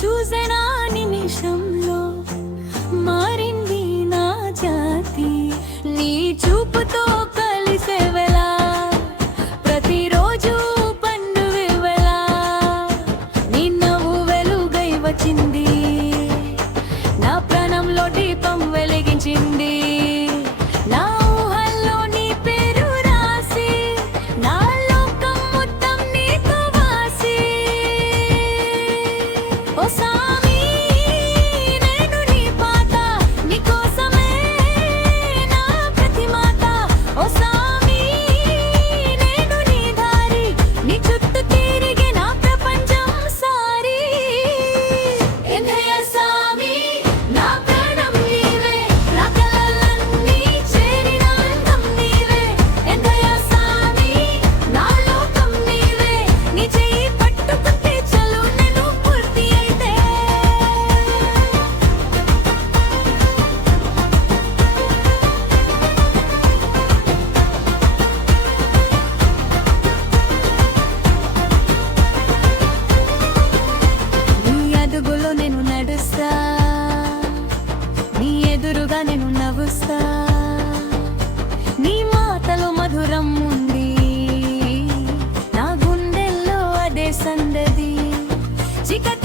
చూసిన నిమిషంలో మారింది నా జాతి. నీ చూపుతో కలిసే వేళ ప్రతిరోజు పండుగ నీ నవ్వు వెలుగై వచ్చింది, నా ప్రాణంలో దీపం వెలిగించింది. నా ఊహల్లో నీ పేరు రాసి, నా లోకం మొత్తం నీతో వాసి. ఓ సామి నేను నీ పాట, నీ కోసమే నా ప్రతి మాట. ఓ సామి నేను నీ దారి, నీ చుట్టూ తిరిగి నా ప్రపంచం సారి. ఎందయ్య సామి నా ప్రాణం నీవే, నా కలలన్నీ చేరిన అందం నీవే. ఎందయ్య సామి నా లోకం నీవే, నీ చెయ్యి పట్టుకుంటే చలు నేను పూర్తి అయితే. నీ అడుగులో నేను నడుస్తా, నీ ఎదురుగా నేను నవ్వుస్తా. నీ మాటలో మధురం ఉంది, నా గుండెల్లో అదే సందది. చీకటి